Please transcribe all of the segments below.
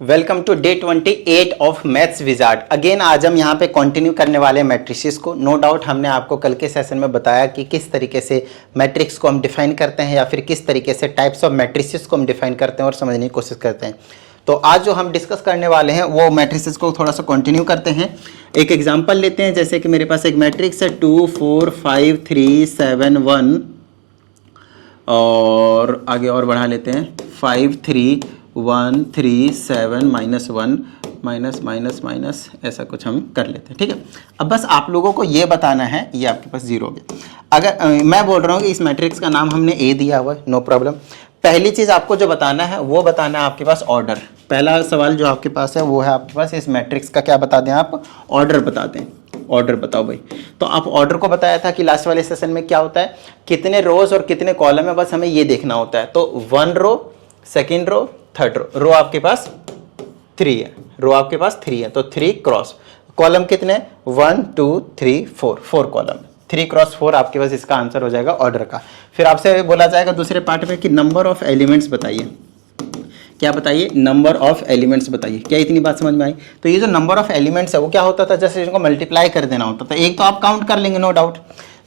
Welcome to day 28 of maths wizard. Again आज हम यहाँ पे कंटिन्यू करने वाले हैं मैट्रिसेस को। नो डाउट हमने आपको कल के सेशन में बताया कि किस तरीके से मैट्रिक्स को हम डिफाइन करते हैं या फिर किस तरीके से टाइप्स ऑफ मैट्रिसेस को हम डिफाइन करते हैं और समझने की कोशिश करते हैं। तो आज जो हम डिस्कस करने वाले हैं वो मैट्रिसेस को थोड़ा सा कंटिन्यू करते हैं। एक एग्जाम्पल लेते हैं, जैसे कि मेरे पास एक मैट्रिक्स है 2 4 5 3 7 1 और आगे और बढ़ा लेते हैं 5 3 1 3 7 -1 माइनस माइनस माइनस ऐसा कुछ हम कर लेते हैं। ठीक है, अब बस आप लोगों को ये बताना है, ये आपके पास जीरो हो गया। अगर मैं बोल रहा हूँ कि इस मैट्रिक्स का नाम हमने ए दिया हुआ है, नो प्रॉब्लम। पहली चीज़ आपको जो बताना है वो बताना है आपके पास ऑर्डर। पहला सवाल जो आपके पास है वो है आपके पास इस मैट्रिक्स का क्या बता दें आप, ऑर्डर बता दें। ऑर्डर बताओ भाई। तो आप ऑर्डर को बताया था कि लास्ट वाले सेशन में क्या होता है, कितने रोज और कितने कॉलम है, बस हमें ये देखना होता है। तो 1 रो, सेकेंड रो, थर्ड रो। रो आपके पास 3 है, रो आपके पास 3 है, तो 3 क्रॉस कॉलम कितने 1 2 3 4 कॉलम, 3 क्रॉस 4 आपके पास इसका आंसर हो जाएगा ऑर्डर का। फिर आपसे बोला जाएगा दूसरे पार्ट में कि नंबर ऑफ एलिमेंट्स बताइए। क्या बताइए, नंबर ऑफ एलिमेंट्स बताइए। क्या इतनी बात समझ में आई? तो ये जो नंबर ऑफ एलिमेंट्स है वो क्या होता था, जैसे इनको मल्टीप्लाई कर देना होता था। एक तो आप काउंट कर लेंगे नो डाउट,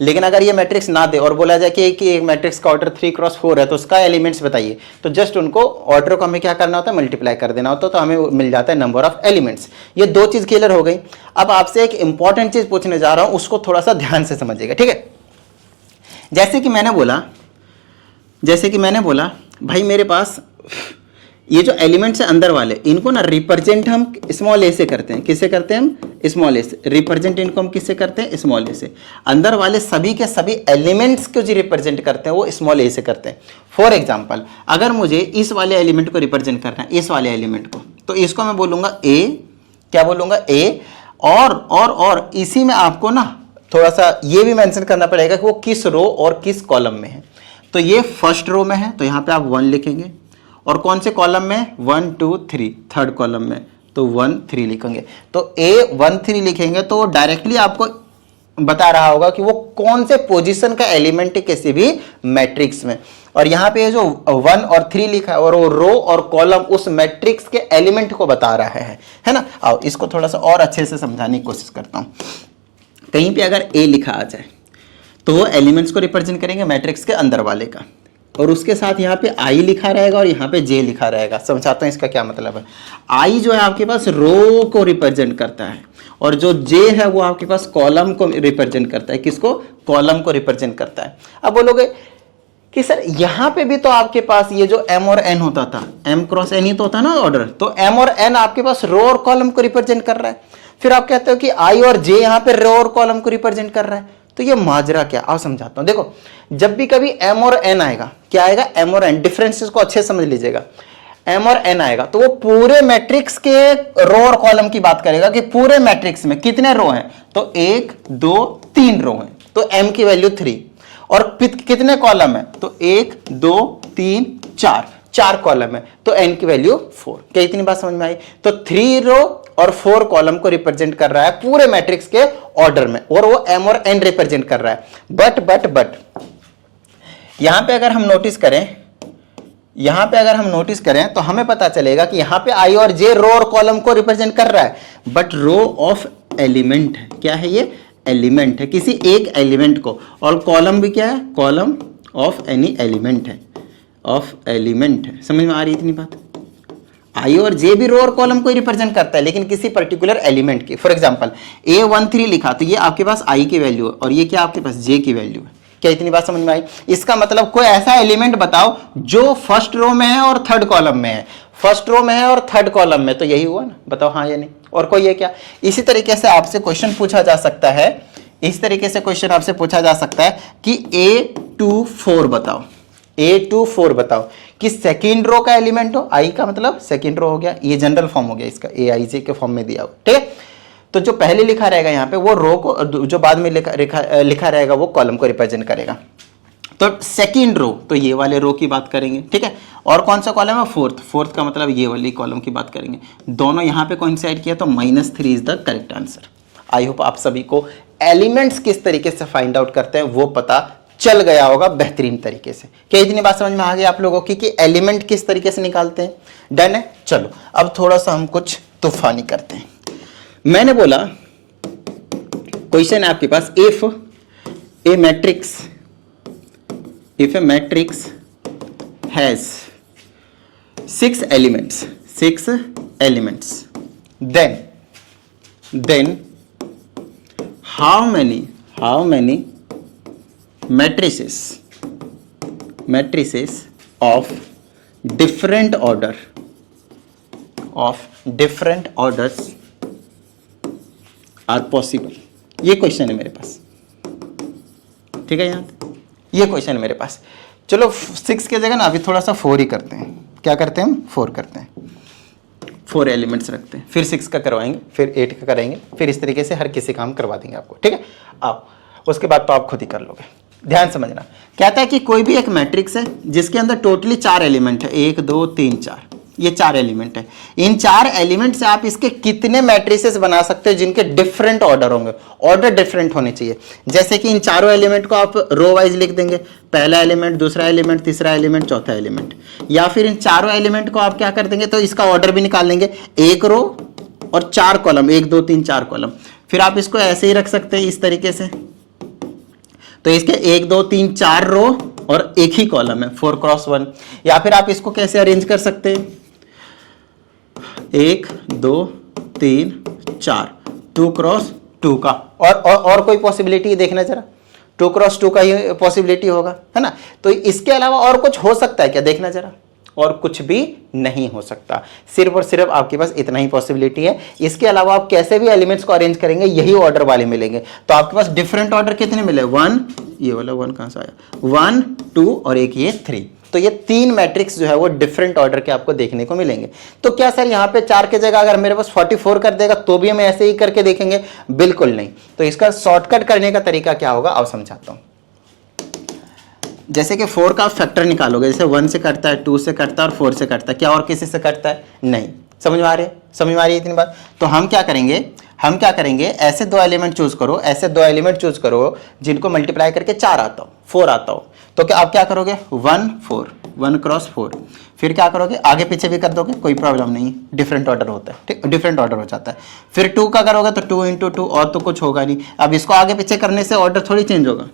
लेकिन अगर ये मैट्रिक्स ना दे और बोला जाए कि एक मैट्रिक्स का ऑर्डर 3 क्रॉस 4 है तो उसका एलिमेंट्स बताइए, तो जस्ट उनको ऑर्डर को हमें क्या करना होता है, मल्टीप्लाई कर देना होता है, तो हमें मिल जाता है नंबर ऑफ एलिमेंट्स। ये दो चीज क्लियर हो गई। अब आपसे एक इंपॉर्टेंट चीज पूछने जा रहा हूं, उसको थोड़ा सा ध्यान से समझिएगा। ठीक है, जैसे कि मैंने बोला भाई मेरे पास ये जो एलिमेंट्स है अंदर वाले, इनको ना रिप्रेजेंट हम स्मॉल ए से करते हैं। किससे करते हैं हम? स्मॉल ए से। रिप्रेजेंट इनको हम किससे करते हैं? स्मॉल ए से। अंदर वाले सभी के सभी एलिमेंट्स को जो रिप्रेजेंट करते हैं वो स्मॉल ए से करते हैं। फॉर एग्जांपल, अगर मुझे इस वाले एलिमेंट को रिप्रेजेंट करना है, इस वाले एलिमेंट को, तो इसको मैं बोलूंगा ए। क्या बोलूंगा? ए। और इसी में आपको ना थोड़ा सा ये भी मेंशन करना पड़ेगा कि वो किस रो और किस कॉलम में है। तो ये फर्स्ट रो में है तो यहां पे आप 1 लिखेंगे, और कौन से कॉलम में? 1 2 3, थर्ड कॉलम में, तो 1 3 लिखेंगे। तो ए 1 3 लिखेंगे तो डायरेक्टली आपको बता रहा होगा कि वो कौन से पोजीशन का एलिमेंट है किसी भी मैट्रिक्स में। और यहाँ पे जो 1 और 3 लिखा है और वो रो और कॉलम उस मैट्रिक्स के एलिमेंट को बता रहा है ना। आओ इसको थोड़ा सा और अच्छे से समझाने की कोशिश करता हूँ। कहीं पे अगर ए लिखा आ जाए तो वो एलिमेंट्स को रिप्रेजेंट करेंगे मैट्रिक्स के अंदर वाले का, और उसके साथ यहाँ पे आई लिखा रहेगा और यहाँ पे जे लिखा रहेगा। समझाता हूँ इसका क्या मतलब है। आई जो है आपके पास रो को रिप्रेजेंट करता है, और जो जे है वो आपके पास कॉलम को रिप्रेजेंट करता है। किसको? कॉलम को रिप्रेजेंट करता है। अब बोलोगे कि सर यहाँ पे भी तो आपके पास ये जो एम और एन होता था, एम क्रॉस एन ही तो होता ना ऑर्डर, तो एम और एन आपके पास रो और कॉलम को रिप्रेजेंट कर रहा है। फिर आप कहते हो कि आई और जे यहाँ पे रो और कॉलम को रिप्रेजेंट कर रहा है, तो ये माजरा क्या? आओ समझाता हूं। देखो, जब भी कभी एम और एन आएगा, क्या आएगा? एम और एन, डिफरेंसेस को अच्छे समझ लीजिएगा। एम और एन आएगा तो वो पूरे मैट्रिक्स के रो और कॉलम की बात करेगा कि पूरे मैट्रिक्स में कितने रो हैं, तो 1 2 3 रो हैं, तो एम की वैल्यू 3। और कितने कॉलम है, तो 1 2 3 4 कॉलम है, तो एन की वैल्यू 4। क्या इतनी बात समझ में आई? तो 3 रो और 4 कॉलम को रिप्रेजेंट कर रहा है पूरे मैट्रिक्स के ऑर्डर में, और वो एम और एन रिप्रेजेंट कर रहा है। बट यहां पे अगर हम नोटिस करें तो हमें पता चलेगा कि यहां पे आई और जे रो और कॉलम को रिप्रेजेंट कर रहा है, बट रो ऑफ एलिमेंट है। क्या है ये? एलिमेंट है, किसी एक एलिमेंट को। और कॉलम भी क्या है? कॉलम ऑफ एनी एलिमेंट है, ऑफ एलिमेंट है। समझ में आ रही इतनी बात? आई और जे भी रो और कॉलम को रिप्रेजेंट करता है, लेकिन किसी पर्टिकुलर एलिमेंट की। फॉर एग्जांपल ए 1 3 लिखा तो ये आपके पास आई की वैल्यू है, और ये क्या आपके पास? जे की वैल्यू है। क्या इतनी बात समझ में आई? इसका मतलब कोई ऐसा एलिमेंट बताओ जो फर्स्ट रो में है और थर्ड कॉलम में है। फर्स्ट रो में है और थर्ड कॉलम में, तो यही हुआ ना। बताओ हाँ या नहीं। और कोई है क्या? इसी तरीके से आपसे क्वेश्चन पूछा जा सकता है, इस तरीके से क्वेश्चन आपसे पूछा जा सकता है कि A24 बताओ, A24 बताओ कि सेकेंड रो का एलिमेंट हो। आई का मतलब सेकेंड रो हो गया, ये जनरल फॉर्म हो गया इसका, AIJ के फॉर्म में दिया हो। ठीक है, तो जो पहले लिखा रहेगा यहाँ पे वो रो को, जो बाद में लिखा रहेगा वो कॉलम को रिप्रेजेंट करेगा। तो सेकेंड रो, तो ये वाले रो की बात करेंगे। ठीक है, और कौन सा कॉलम है? फोर्थ का मतलब ये वाली कॉलम की बात करेंगे। दोनों यहाँ पे कोइंसाइड किया तो -3 is the correct answer. I hope आप सभी को एलिमेंट्स किस तरीके से फाइंड आउट करते हैं वो पता चल गया होगा बेहतरीन तरीके से। क्या इतनी बात समझ में आ गई आप लोगों की कि एलिमेंट किस तरीके से निकालते हैं? डन है। चलो अब थोड़ा सा हम कुछ तूफानी करते हैं। मैंने बोला क्वेश्चन है आपके पास, if a matrix has 6 elements then how many matrices of different orders are possible? ये क्वेश्चन है मेरे पास, ठीक है। यहाँ ये क्वेश्चन है मेरे पास। चलो 6 की जगह ना अभी थोड़ा सा 4 ही करते हैं। क्या करते हैं हम? 4 करते हैं, 4 एलिमेंट्स रखते हैं, फिर 6 का करवाएंगे, फिर 8 का करेंगे, फिर इस तरीके से हर किसी का हम करवा देंगे आपको, ठीक है। आप उसके बाद तो आप खुद ही कर लोगे। ध्यान समझना, कहता है कि कोई भी एक मैट्रिक्स है जिसके अंदर टोटली 4 एलिमेंट है, 1 2 3 4, ये 4 एलिमेंट है। इन 4 एलिमेंट से आप इसके कितने मैट्रिसेस बना सकते हो जिनके डिफरेंट ऑर्डर होंगे, ऑर्डर डिफरेंट होने चाहिए। जैसे कि इन चारों एलिमेंट को आप रो वाइज लिख देंगे, पहला एलिमेंट, दूसरा एलिमेंट, तीसरा एलिमेंट, चौथा एलिमेंट। या फिर इन चारों एलिमेंट को आप क्या कर देंगे, तो इसका ऑर्डर भी निकाल लेंगे, 1 रो और 4 कॉलम, 1 2 3 4 कॉलम। फिर आप इसको ऐसे ही रख सकते हैं इस तरीके से, तो इसके 1 2 3 4 रो और एक ही कॉलम है, 4 क्रॉस 1। या फिर आप इसको कैसे अरेंज कर सकते हैं, 1 2 3 4, 2 क्रॉस 2 का, और कोई पॉसिबिलिटी देखना जरा, 2 क्रॉस 2 का ही पॉसिबिलिटी होगा, है ना। तो इसके अलावा और कुछ हो सकता है क्या, देखना जरा। और कुछ भी नहीं हो सकता, सिर्फ और सिर्फ आपके पास इतना ही पॉसिबिलिटी है। इसके अलावा आप कैसे भी एलिमेंट्स को अरेंज करेंगे यही ऑर्डर वाले मिलेंगे। तो आपके पास डिफरेंट ऑर्डर कितने मिले, 1, ये वाला 1 कहां से आया, 1 2 और एक ये 3। तो ये 3 मैट्रिक्स जो है वो डिफरेंट ऑर्डर के आपको देखने को मिलेंगे। तो क्या सर यहाँ पे 4 की जगह अगर मेरे पास 44 कर देगा तो भी हम ऐसे ही करके देखेंगे? बिल्कुल नहीं। तो इसका शॉर्टकट करने का तरीका क्या होगा, अब समझाता हूं। जैसे कि 4 का फैक्टर निकालोगे, जैसे 1 से कटता है, 2 से कटता है और 4 से कटता है, क्या और किसी से कटता है? नहीं। समझ में आ रही है इतनी बात? तो हम क्या करेंगे, ऐसे 2 एलिमेंट चूज करो, जिनको मल्टीप्लाई करके 4 आता हो, 4 आता हो। तो क्या आप क्या करोगे, 1 4, 1 क्रॉस 4, फिर क्या करोगे, आगे पीछे भी कर दोगे, कोई प्रॉब्लम नहीं, डिफरेंट ऑर्डर होता है, ठीक, डिफरेंट ऑर्डर हो जाता है। फिर 2 का करोगे तो 2 × 2, और तो कुछ होगा नहीं। अब इसको आगे पीछे करने से ऑर्डर थोड़ी चेंज होगा,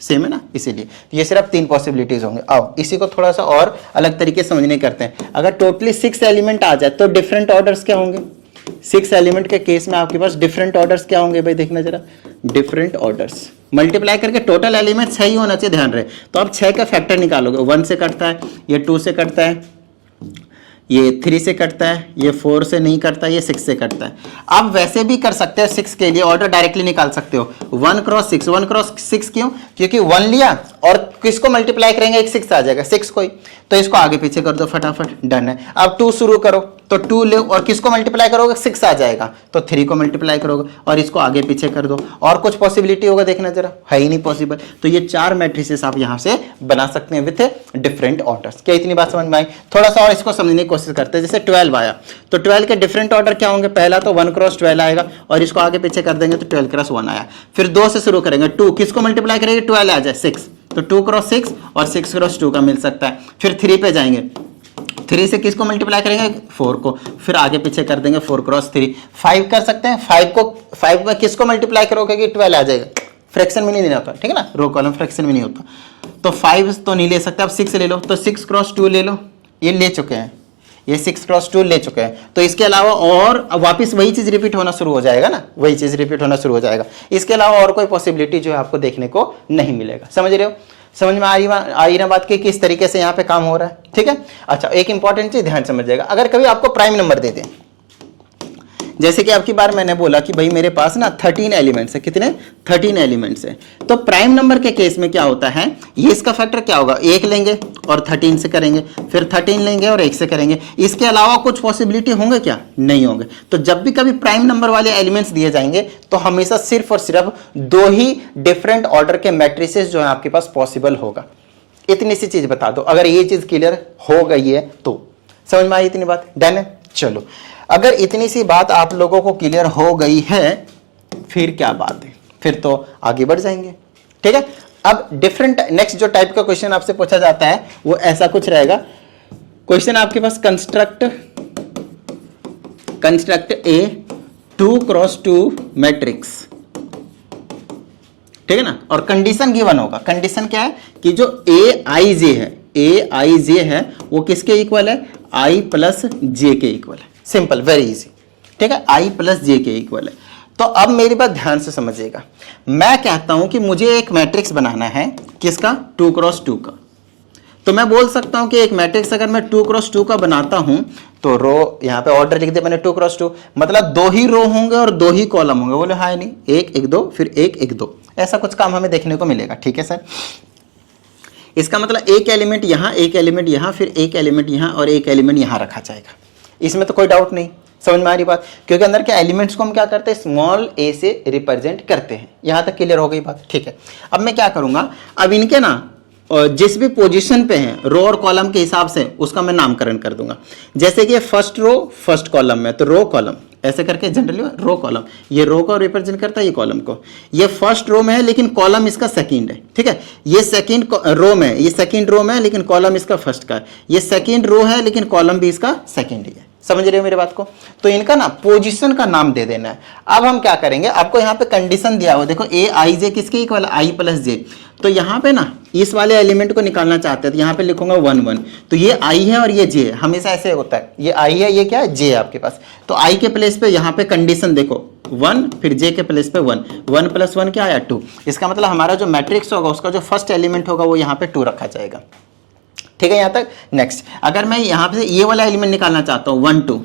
सेम है ना, इसीलिए ये सिर्फ 3 पॉसिबिलिटीज होंगे। आओ इसी को थोड़ा सा और अलग तरीके से समझने करते हैं। अगर टोटली 6 एलिमेंट आ जाए तो डिफरेंट ऑर्डर्स क्या होंगे? 6 एलिमेंट के केस में आपके पास डिफरेंट ऑर्डर्स क्या होंगे भाई, देखना जरा। डिफरेंट ऑर्डर्स मल्टीप्लाई करके टोटल एलिमेंट 6 ही होना चाहिए, ध्यान रहे। तो आप 6 का फैक्टर निकालोगे, 1 से कटता है, ये 2 से कटता है, ये 3 से कटता है, ये 4 से नहीं कटता, ये 6 से कटता है। आप वैसे भी कर सकते हो, 6 के लिए ऑर्डर डायरेक्टली निकाल सकते हो, 1 क्रॉस 6। 1 क्रॉस 6 क्यों? क्योंकि 1 लिया और किसको मल्टीप्लाई करेंगे, एक 6 आ जाएगा, 6 को ही, तो इसको आगे पीछे कर दो फटाफट, डन है। अब 2 शुरू करो, तो 2 ले और किसको मल्टीप्लाई करोगे, 6 आ जाएगा, तो 3 को मल्टीप्लाई करोगे और इसको आगे पीछे कर दो। और कुछ पॉसिबिलिटी होगा, देखना जरा, है ही नहीं पॉसिबल। तो ये 4 मैट्रिसेस आप यहां से बना सकते हैं विथ डिफरेंट ऑर्डर्स। क्या इतनी बात समझ में आई? थोड़ा सा और इसको समझने की कोशिश करते हैं। जैसे 12 आया, तो 12 के डिफरेंट ऑर्डर क्या होंगे? पहला तो 1 क्रॉस 12 आएगा और इसको आगे पीछे कर देंगे तो 12 क्रॉस 1 आया। फिर 2 से शुरू करेंगे, 2 किसको मल्टीप्लाई करेंगे, 12 आ जाए, 6, तो 2 क्रॉस 6 और 6 क्रॉस 2 का मिल सकता है। फिर 3 पे जाएंगे, 3 से किसको मल्टीप्लाई करेंगे, 4 को, फिर आगे पीछे कर देंगे 4 क्रॉस 3। 5 कर सकते हैं, 5 में किसको मल्टीप्लाई करोगे कि 12 आ जाएगा, फ्रैक्शन में नहीं लेना होता, ठीक है ना, रो कॉलम फ्रैक्शन में नहीं होता। तो 5 तो नहीं ले सकते, अब 6 ले लो, तो 6 क्रॉस 2 ले लो, ये ले चुके हैं, ये 6 क्रॉस 2 ले चुके हैं। तो इसके अलावा और वापस वही चीज रिपीट होना शुरू हो जाएगा ना, वही चीज रिपीट होना शुरू हो जाएगा। इसके अलावा और कोई पॉसिबिलिटी जो है आपको देखने को नहीं मिलेगा। समझ रहे हो? समझ में आ रही ना बात की किस तरीके से यहाँ पे काम हो रहा है, ठीक है। अच्छा, एक इंपॉर्टेंट चीज ध्यान समझिएगा, अगर कभी आपको प्राइम नंबर दे दें, जैसे कि आपकी बार मैंने बोला कि भाई मेरे पास ना 13 एलिमेंट्स है, कितने, 13 एलिमेंट्स है। तो प्राइम नंबर के केस में क्या होता है, ये इसका फैक्टर क्या होगा, 1 लेंगे और 13 से करेंगे, फिर 13 लेंगे और 1 से करेंगे। इसके अलावा कुछ पॉसिबिलिटी होंगे क्या, नहीं होंगे। तो जब भी कभी प्राइम नंबर वाले एलिमेंट्स दिए जाएंगे तो हमेशा सिर्फ और सिर्फ 2 ही डिफरेंट ऑर्डर के मैट्रिसेस जो है आपके पास पॉसिबल होगा। इतनी सी चीज बता दो, अगर ये चीज क्लियर हो गई है तो समझ में आई इतनी बात, डन है। चलो, अगर इतनी सी बात आप लोगों को क्लियर हो गई है, फिर क्या बात है, फिर तो आगे बढ़ जाएंगे, ठीक है। अब डिफरेंट नेक्स्ट जो टाइप का क्वेश्चन आपसे पूछा जाता है वो ऐसा कुछ रहेगा। क्वेश्चन आपके पास कंस्ट्रक्ट ए 2x2 मैट्रिक्स, ठीक है ना, और कंडीशन गिवन होगा। कंडीशन क्या है कि जो ए आई जे है वो किसके इक्वल है, आई प्लस जे के इक्वल है। सिंपल, वेरी इजी, ठीक है, आई प्लस जे के इक्वल है। तो अब मेरी बात ध्यान से समझिएगा, मैं कहता हूं कि मुझे एक मैट्रिक्स बनाना है, किसका, 2x2 का। तो मैं बोल सकता हूं कि एक मैट्रिक्स अगर मैं 2x2 का बनाता हूं तो रो, यहां पे ऑर्डर लिख दे मैंने 2x2, मतलब 2 ही रो होंगे और 2 ही कॉलम होंगे। बोले हाँ नहीं, 1 1 2 फिर 1 1 2, ऐसा कुछ काम हमें देखने को मिलेगा, ठीक है सर। इसका मतलब एक एलिमेंट यहां, एक एलिमेंट यहां, फिर एक एलिमेंट यहां और एक एलिमेंट यहां रखा जाएगा। इसमें तो कोई डाउट नहीं, समझ में आ रही बात, क्योंकि अंदर के एलिमेंट्स को हम क्या करते हैं, स्मॉल ए से रिप्रेजेंट करते हैं। यहां तक क्लियर हो गई बात, ठीक है। अब मैं क्या करूंगा, अब इनके ना जिस भी पोजीशन पे हैं रो और कॉलम के हिसाब से उसका मैं नामकरण कर दूंगा। जैसे कि फर्स्ट रो फर्स्ट कॉलम में तो रो कॉलम, ऐसे करके जनरली रो कॉलम, ये रो को रिप्रेजेंट करता है, ये कॉलम को। ये फर्स्ट रो में है लेकिन कॉलम इसका सेकंड है, ठीक है। ये सेकंड रो में, ये सेकंड रो में है लेकिन कॉलम इसका फर्स्ट का है। ये सेकंड रो है लेकिन कॉलम भी इसका सेकंड ही है। समझ रहे हो मेरी बात को। तो इनका ना पोजीशन का नाम दे देना है। अब हम क्या करेंगे, आपको यहाँ पे कंडीशन दिया हुआ, देखो ए आई जे किसके इक्वल, आई प्लस जे। तो यहाँ पे ना इस वाले एलिमेंट को निकालना चाहते हैं तो यहाँ पे लिखूंगा 1 1। तो ये आई है और ये जे है, हमेशा ऐसे होता है, ये आई है, ये क्या है, जे है आपके पास। तो आई के प्लेस पे यहाँ पे कंडीशन देखो 1, फिर जे के प्लेस पे 1, 1 + 1 क्या आया 2। इसका मतलब हमारा जो मैट्रिक्स होगा उसका जो फर्स्ट एलिमेंट होगा वो यहाँ पे 2 रखा जाएगा, ठीक है। यहाँ तक नेक्स्ट, अगर मैं यहाँ पे ये वाला एलिमेंट निकालना चाहता हूँ 1 2,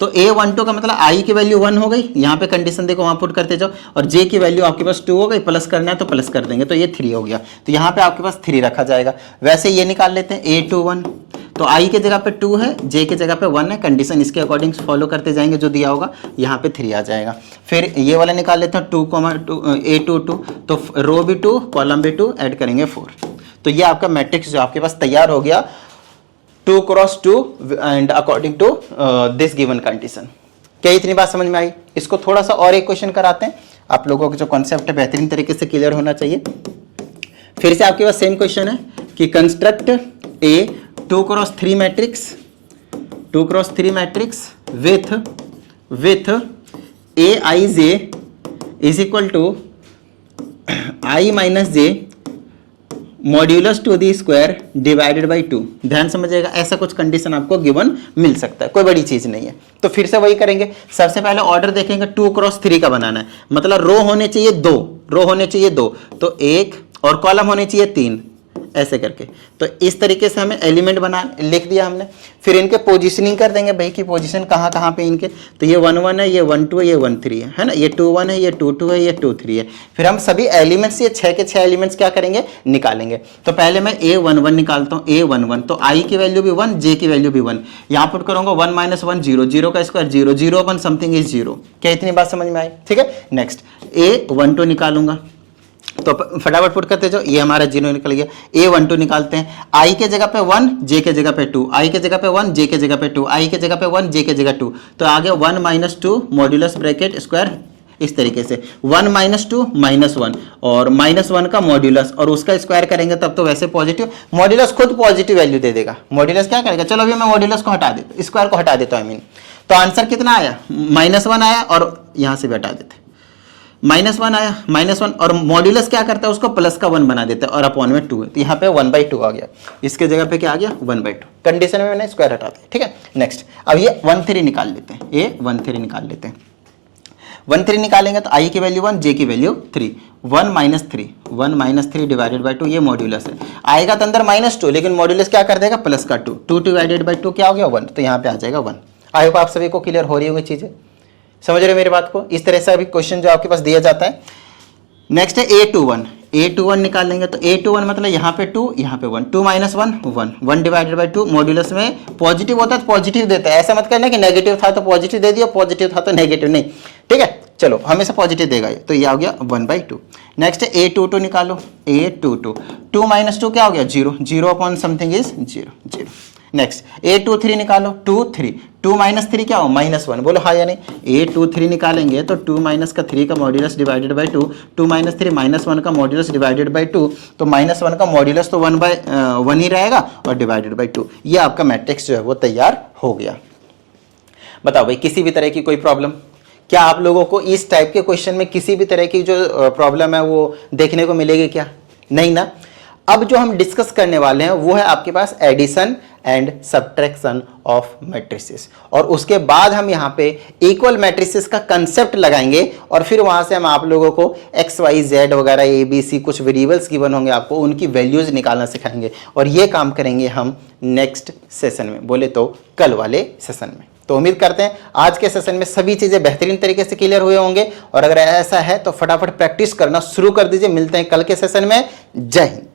तो A12 का मतलब आई की वैल्यू 1 हो गई, यहाँ पे कंडीशन देखो वहाँ पुट करते जाओ, और J की वैल्यू आपके पास 2 हो गई, प्लस करना है तो प्लस कर देंगे, तो ये 3 हो गया। तो यहाँ पे आपके पास 3 रखा जाएगा। वैसे ये निकाल लेते हैं A21, तो I के जगह पे 2 है, J के जगह पे 1 है, कंडीशन इसके अकॉर्डिंग फॉलो करते जाएंगे, जो दिया होगा यहाँ पे 3 आ जाएगा। फिर ये वाला निकाल लेते हैं 2, A22, तो रो भी 2 कॉलम भी 2, ऐड करेंगे 4। तो ये आपका मैट्रिक्स जो आपके पास तैयार हो गया 2x2 and according to this given condition. क्या इतनी बात समझ में आई। इसको थोड़ा सा और एक क्वेश्चन कराते हैं, आप लोगों का जो कॉन्सेप्ट है बेहतरीन तरीके से क्लियर होना चाहिए। फिर से आपके पास सेम क्वेश्चन है कि construct a 2x3 matrix with a i j is equal to i minus j modulus to the square divided by 2। ध्यान समझिएगा, ऐसा कुछ कंडीशन आपको गिवन मिल सकता है, कोई बड़ी चीज नहीं है। तो फिर से वही करेंगे, सबसे पहले ऑर्डर देखेंगे 2x3 का बनाना है, मतलब रो होने चाहिए 2, रो होने चाहिए 2, तो 1 और कॉलम होने चाहिए 3, ऐसे करके। तो इस तरीके से हमें एलिमेंट बना लिख दिया हमने। फिर इनके पोजीशनिंग कर देंगे भाई कि पोजीशन कहाँ कहाँ पे इनके, तो ये 1 1 है, ये 1 2 है, ये 1 3 है ना, ये 2 1 है, ये 2 2 है, ये 2 3 है। फिर हम सभी एलिमेंट्स, ये 6 के 6 एलिमेंट्स क्या करेंगे, निकालेंगे। तो पहले मैं A11 निकालता हूँ, A11, तो I की वैल्यू भी 1, J की वैल्यू भी 1, यहाँ पुट करूंगा 1 - 1 0, 0 का स्क्वायर 0, 0 1 समथिंग इज 0। क्या इतनी बात समझ में आई, ठीक है। नेक्स्ट A12 निकालूंगा, तो फटाफट पुट करते जाओ, ये हमारा 0 निकल गया। A12 निकालते हैं, I के जगह पे 1, J के जगह पे 2, I के जगह पे 1, J के जगह पे 2, I के जगह पे 1, J के जगह 2, तो आगे 1 - 2 मॉड्यूलस ब्रैकेट स्क्वायर, इस तरीके से 1 - 2 -1 और -1 का मॉड्यूलस और उसका स्क्वायर करेंगे तब तो वैसे पॉजिटिव, मॉड्यूलस खुद पॉजिटिव वैल्यू दे देगा। मॉड्यूलस क्या करेगा, चलो अभी मैं मॉड्यूलस को हटा देता, स्क्वायर को हटा देता हूं, तो आंसर कितना आया, -1 आया, और यहां से भी हटा देते, -1 आया, -1, और मॉड्यूलस क्या करता है, उसको प्लस का 1 बना देता है, और अपॉन में 2 है, तो यहाँ पे 1/2 आ गया, इसके जगह पे क्या आ गया 1/2। कंडीशन में मैंने स्क्वायर हटा दिया, ठीक है। नेक्स्ट, अब ये 1 3 निकाल लेते हैं, ये 1 3 निकाल लेते हैं। 1 3 निकालेंगे तो I की वैल्यू 1, J की वैल्यू 3, 1 - 3 डिवाइडेड बाई 2, ये मॉड्यूलस है, आएगा तो अंदर -2, लेकिन मॉड्यूलस क्या कर देगा, प्लस का 2, 2 डिवाइडेड बाई 2 क्या हो गया 1, तो यहाँ पे आ जाएगा 1। आई होप आप सभी को क्लियर हो रही होगी चीजें, समझ रहे हो मेरी बात को। इस तरह से अभी क्वेश्चन जो आपके पास दिया जाता है। नेक्स्ट है A21 निकालेंगे, तो A21 मतलब यहाँ पे 2, यहाँ पे 1, 2 - 1 1 डिवाइडेड बाई 2, मॉड्यूलस में पॉजिटिव होता है तो पॉजिटिव देता है, ऐसा मत करना कि नेगेटिव था तो पॉजिटिव दे दिया, पॉजिटिव था तो नेगेटिव नहीं, ठीक है। चलो हमेशा पॉजिटिव देगा ये, तो ये आ गया 1/2। नेक्स्ट है A22 निकालो, A22, 2 - 2 क्या हो गया 0, 0 upon something is 0 0। Next A23 निकालो, 2 3, 2 माइनस 3 क्या हो, -1, बोलो हाँ या नहीं। A23 निकालेंगे तो 2 माइनस का 3 का मॉड्यूलस डिवाइडेड बाई 2, 2 माइनस 3 -1 का मॉड्यूलस डिवाइडेड बाई 2, तो -1 का मॉड्यूलस तो 1/1 ही रहेगा और डिवाइडेड बाई 2। ये आपका मैट्रिक्स जो है वो तैयार हो गया। बताओ भाई किसी भी तरह की कोई प्रॉब्लम, क्या आप लोगों को इस टाइप के क्वेश्चन में किसी भी तरह की जो प्रॉब्लम है वो देखने को मिलेगी क्या, नहीं ना। अब जो हम डिस्कस करने वाले हैं वो है आपके पास addition and subtraction of matrices, और उसके बाद हम यहाँ पे इक्वल मैट्रिसेस का कंसेप्ट लगाएंगे और फिर वहाँ से हम आप लोगों को एक्स वाई जेड वगैरह ABC कुछ वेरिएबल्स गिवन होंगे आपको, उनकी वैल्यूज निकालना सिखाएंगे, और ये काम करेंगे हम नेक्स्ट सेशन में, बोले तो कल वाले सेशन में। तो उम्मीद करते हैं आज के सेशन में सभी चीज़ें बेहतरीन तरीके से क्लियर हुए होंगे, और अगर ऐसा है तो फटाफट प्रैक्टिस करना शुरू कर दीजिए। मिलते हैं कल के सेशन में। जय हिंद।